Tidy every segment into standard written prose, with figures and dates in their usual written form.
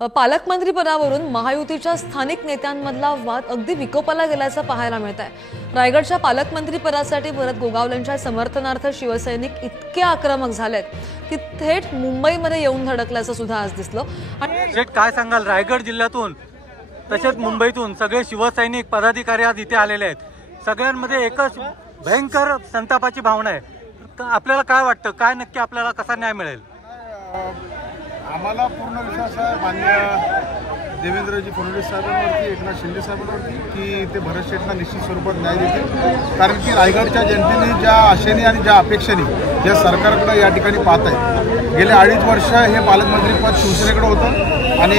पालकमंत्री पदावरून महायुतीच्या स्थानिक नेत्यांमधला वाद अगदी विकोपाला गेल्याचं पाहायला मिळत आहे। रायगडच्या पालकमंत्री पदासाठी भरत गोगावलेंच्या समर्थनार्थ शिवसैनिक इतके आक्रमक झालेत की थेट मुंबईमध्ये येऊन धडकल्याचं सुद्धा आज दिसलं। शेठ, काय सांगाल? रायगड जिल्ह्यातून तसेच मुंबईतून सगळे शिवसैनिक पदाधिकारी आज इथे आलेले आहेत। सगळ्यांमध्ये एकच भयंकर संतापाची भावना आहे। आपल्याला काय वाटतं, काय नक्की आपल्याला कसा न्याय मिळेल? आम्हाला पूर्ण विश्वास आहे माननीय देवेंद्रजी फडणवीस साहेबांवरती, एकनाथ शिंदे साहेबांवरती की ते भरत शेठला निश्चित स्वरूपात न्याय देतील। कारण की रायगडच्या जनतेने ज्या आशेने आणि ज्या अपेक्षेने ज्या सरकारकडे या ठिकाणी पाहत आहेत, गेले 2.5 वर्ष हे पालकमंत्रीपद शिवसेनेकडे होतं आणि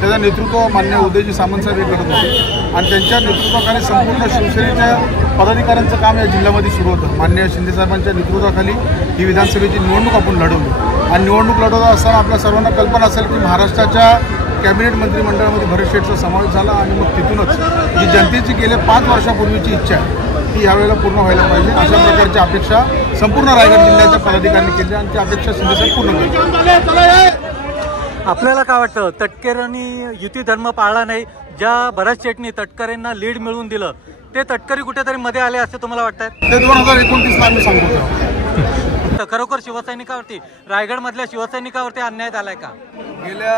त्याचं नेतृत्व माननीय उदयजी सामंत साहेब हे करत होते आणि त्यांच्या नेतृत्वाखाली संपूर्ण शिवसेनेच्या पदाधिकाऱ्यांचं काम या जिल्ह्यामध्ये सुरू होतं। माननीय शिंदे साहेबांच्या नेतृत्वाखाली ही विधानसभेची निवडणूक आपण लढवली आणि निवडणूक लढवत असताना आपल्या सर्वांना कल्पना असेल की महाराष्ट्राच्या कॅबिनेट मंत्रिमंडळामध्ये भरत शेठचा समावेश झाला आणि मग तिथूनच जी जनतेची गेल्या 5 वर्षापूर्वीची इच्छा आहे ती यावेळेला पूर्ण व्हायला पाहिजे, अशा प्रकारची अपेक्षा संपूर्ण रायगड जिल्ह्याच्या पदाधिकाऱ्यांनी केली आणि ती अपेक्षा शिंदे साहेब पूर्ण केली। आपल्याला काय वाटतं, तटकरेंनी युती धर्म पाळला नाही, ज्या भरत शेठनी तटकरेंना लीड मिळवून दिलं ते तटकरी कुठेतरी मध्ये आले असं तुम्हाला वाटतं? ते 2029 ला आम्ही सांगतो खरोखर शिवसैनिकावरती, रायगड मधल्या शिवसैनिकावरती अन्याय झालाय का? गेल्या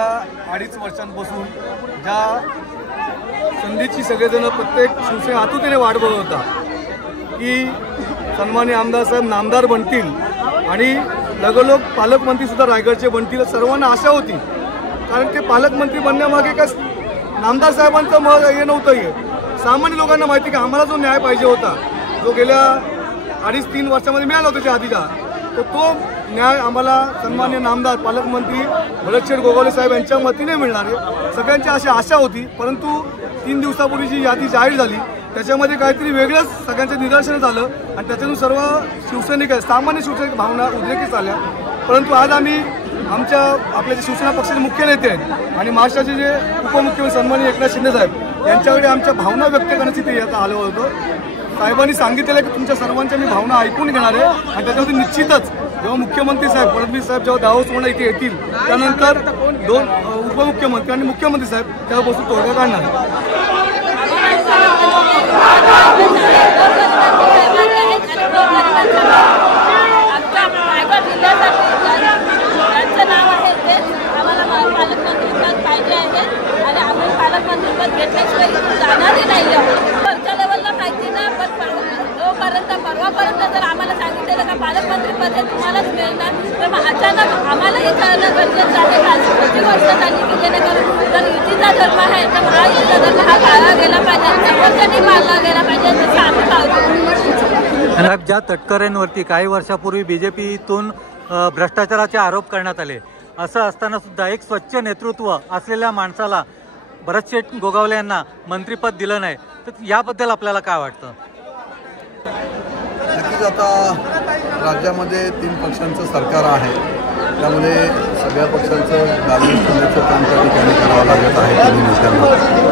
2.5 वर्षांपासून ज्या संधीची सगळेजण प्रत्येक शिवसेना आतुरतेने वाट बघत होता की सन्माननीय आमदार साहेब नामदार बनतील आणि लगोलग पालकमंत्री सुद्धा रायगडचे बनतील, सर्वांना आशा होती। कारण ते पालकमंत्री बनण्यामागे काय नामदार साहेबांचं मत हे नव्हतं, सामान्य लोकांना माहिती की आम्हाला जो न्याय पाहिजे होता, जो गेल्या 2.5-3 वर्षामध्ये मिळाला होता त्या आधीचा, तो न्याय आम्हाला सन्मान्य नामदार पालकमंत्री भरत शेठ गोगावले साहेब यांच्या वतीने मिळणार आहे, सगळ्यांची अशी आशा होती। परंतु 3 दिवसापूर्वी जी यादी जाहीर झाली त्याच्यामध्ये काहीतरी वेगळंच सगळ्यांचं निदर्शन झालं आणि त्याच्यातून सर्व शिवसैनिक सामान्य शिवसैनिक भावना उद्रेकीस आल्या। परंतु आज आम्ही आपल्या जे शिवसेना पक्षाचे मुख्य नेते आहेत आणि महाराष्ट्राचे जे उपमुख्यमंत्री सन्माननीय एकनाथ शिंदे साहेब यांच्याकडे आमच्या भावना व्यक्त करण्याची ते आता आलं होतं। साहेबांनी सांगितलेलं की तुमच्या सर्वांच्या मी भावना ऐकून घेणार आहे आणि त्याच्यावरती निश्चितच जेव्हा मुख्यमंत्री साहेब फडणवीस साहेब जेव्हा दावोस म्हणून इथे येतील त्यानंतर 2 उपमुख्यमंत्री आणि मुख्यमंत्री साहेब त्यापासून तोडगा काढणार। परवापर्यंत जर आम्हाला सांगितलेलं का पालकमंत्री पद तुम्हालाच मिळणार तर मग अचानक आम्हालाही कळणं गरजेचं आहे का किती वर्ष झाली की जेणेकरून जर युतीचा धर्म आहे तर महायुतीचा धर्म हा पाळला गेला पाहिजे, सर्वांनी पाळला गेला पाहिजे जसं आम्ही पाळतो। ज्या तटकरेंवरती काही वर्षापूर्वी बीजेपीतून भ्रष्टाचाराचे आरोप करण्यात आले, असं असताना सुद्धा एक स्वच्छ नेतृत्व असलेल्या माणसाला भरत शेठ गोगावले यांना मंत्रिपद दिलं नाही, तर याबद्दल आपल्याला काय वाटतं? नक्कीच आता राज्यामध्ये 3 पक्षांचं सरकार आहे, त्यामुळे सगळ्या पक्षांचं बॅलन्स करण्याचं काम त्या ठिकाणी करावं लागत आहे तिन्ही नेत्यांना।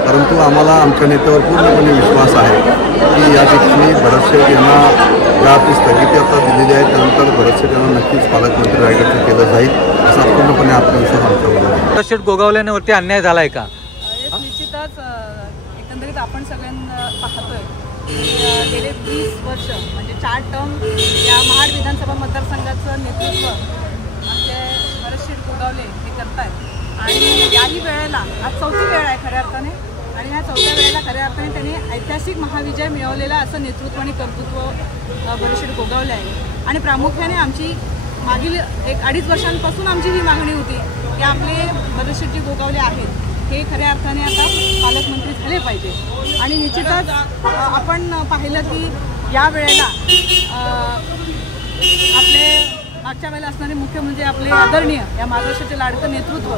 परंतु आम्हाला आमच्या नेत्यावर पूर्णपणे विश्वास आहे की या ठिकाणी भरत शेठ यांना ज्या आपली स्थगिती आता दिलेली आहे त्यानंतर भरत शेठ यांना नक्कीच पालकमंत्री रायगडचं केलं जाईल असा पूर्णपणे आत्मविश्वास आमच्यावर आहे। भरत शेठ गोगावलेंवरती अन्याय झालाय का? निश्चितच एकंदरीत आपण सगळ्यांना पाहतोय गेले 20 वर्ष म्हणजे 4 टर्म या महाड विधानसभा मतदारसंघाचं नेतृत्व आमचे भरत शेठ गोगावले हे करतायत आणि याही वेळेला आज 4थी वेळ आहे खऱ्या अर्थाने आणि ह्या 4थ्या वेळेला खऱ्या अर्थाने त्यांनी ऐतिहासिक महाविजय मिळवलेला असं नेतृत्व आणि कर्तृत्व भरत शेठ गोगावले आहे। आणि प्रामुख्याने आमची मागील 1-2.5 वर्षांपासून आमची ही मागणी होती की आपले भरत शेठजी गोगावले आहेत हे खऱ्या अर्थाने आता पालकमंत्री झाले पाहिजे। आणि निश्चितच आपण पाहिलं की या वेळेला आपले मागच्या वेळेला असणारे मुख्यमंत्री आपले आदरणीय या महाराष्ट्राचे लाडकं नेतृत्व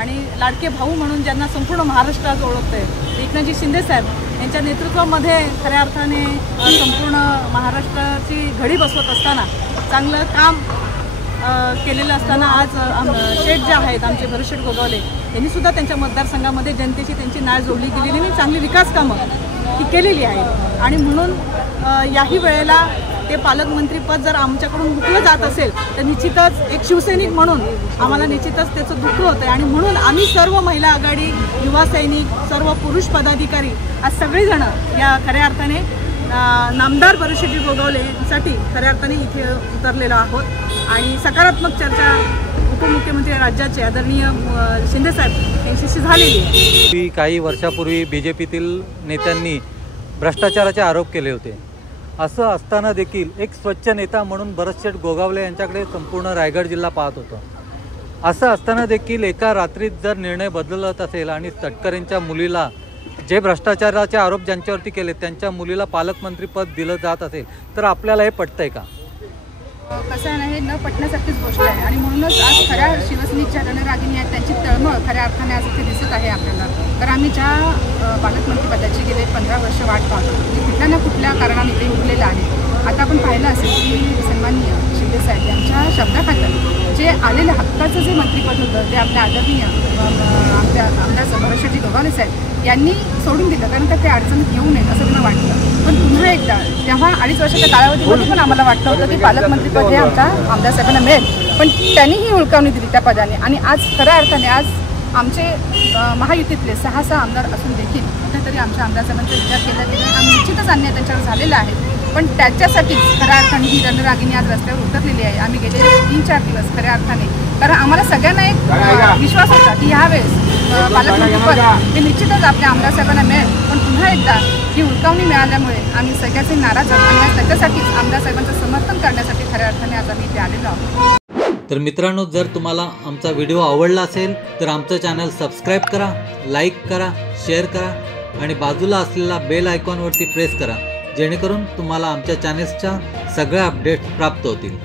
आणि लाडके भाऊ म्हणून ज्यांना संपूर्ण महाराष्ट्रात ओळखतं आहे एकनाथजी शिंदे साहेब यांच्या नेतृत्वामध्ये खऱ्या अर्थाने संपूर्ण महाराष्ट्राची घडी बसवत असताना चांगलं काम केलेलं असताना आज शेठ जे आहेत आमचे भरत शेठ गोगावले यांनी सुद्धा त्यांच्या मतदारसंघामध्ये जनतेची त्यांची नाळ जोडली गेलेली आणि चांगली विकास कामं ही केलेली आहेत। आणि म्हणून याही वेळेला ते पालकमंत्रीपद जर आमच्याकडून हुकलं जात असेल तर निश्चितच एक शिवसैनिक म्हणून आम्हाला निश्चितच त्याचं दुःख होतं आहे. आणि म्हणून आम्ही सर्व महिला आघाडी, युवा सैनिक, सर्व पुरुष पदाधिकारी आज सगळेजणं या खऱ्या अर्थाने नामदार परुषजी गोगावलेसाठी खऱ्या अर्थाने इथे उतरलेलो आहोत. आणि सकारात्मक चर्चा उपमुख्यमंत्री राज्याचे आदरणीय शिंदेसाहेब यांच्याशी झालेली आहे. काही वर्षापूर्वी बीजेपीतील नेत्यांनी भ्रष्टाचाराचे आरोप केले होते. असं असताना देखील एक स्वच्छ नेता म्हणून भरतशेठ गोगावले यांच्याकडे संपूर्ण रायगड जिल्हा पाहत होता. असं असताना देखील एका रात्रीत जर निर्णय बदलत असेल आणि तटकरेंच्या मुलीला, जे भ्रष्टाचाराचे आरोप ज्यांच्यावरती केले त्यांच्या मुलीला पालकमंत्रीपद दिलं जात असेल तर आपल्याला हे पटतंय का? कसं आहे ना, हे न पटण्यासारखीच गोष्ट आहे. आणि म्हणूनच आज खऱ्या शिवसैनिकच्या रणरागिणी आहेत, त्यांची तळमळ खऱ्या अर्थाने आज इथे दिसत आहे आपल्याला. तर आम्ही ज्या पालकमंत्रीपदाची गेले 15 वर्ष वाट पाहतो की कुठल्या ना कुठल्या कारणाने ते उरलेलं आहे. आता आपण पाहिलं असेल की सन्माननीय शिंदेसाहेब यांच्या शब्दाखातर जे आलेलं हक्काचं जे मंत्रिपद होतं ते आपल्या आदरणीय आपल्या आमदार भरतशेठजी गोगावले साहेब यांनी सोडून दिलं, कारण का ते अडचणीत येऊ नये असं त्यांना वाटलं. पण पुन्हा एकदा तेव्हा 2.5 वर्षाच्या कालावधीमध्ये पण आम्हाला वाटलं होतं की पालकमंत्रीपद हे आमच्या आमदार साहेबांना मिळेल, पण त्यांनीही हुलकावणी दिली त्या पदाने. आणि आज खऱ्या अर्थाने आज आमचे महायुतीतले 6 आमदार असून देखील कुठेतरी आमच्या आमदार साहेबांचा विचार केला गेला. आम्ही निश्चितच अन्याय त्यांच्यावर झालेला आहे, पण त्याच्यासाठीच खऱ्या अर्थाने ही रणरागिणी आज रस्त्यावर उतरलेली आहे. आम्ही गेले 3-4 दिवस खऱ्या अर्थाने, कारण आम्हाला सगळ्यांना एक विश्वास होता की ह्यावेळेस पालकमंत्रीपद हे निश्चितच आपल्या आमदार साहेबांना मिळेल. पण पुन्हा एकदा ही हुलकावणी मिळाल्यामुळे आम्ही सगळ्याचे नाराज आहोत आणि त्याच्यासाठीच आमदार साहेबांचं समर्थन करण्यासाठी खऱ्या अर्थाने आज आम्ही इथे आलेलो आहोत. तर मित्रांनो, जर तुम्हाला आमचा व्हिडिओ आवडला असेल तर आमचं चॅनल सबस्क्राईब करा, लाईक करा, शेअर करा आणि बाजूला असलेला बेल आयकॉनवरती प्रेस करा, जेणेकरून तुम्हाला आमच्या चॅनेल्सच्या सगळ्या अपडेट्स प्राप्त होतील.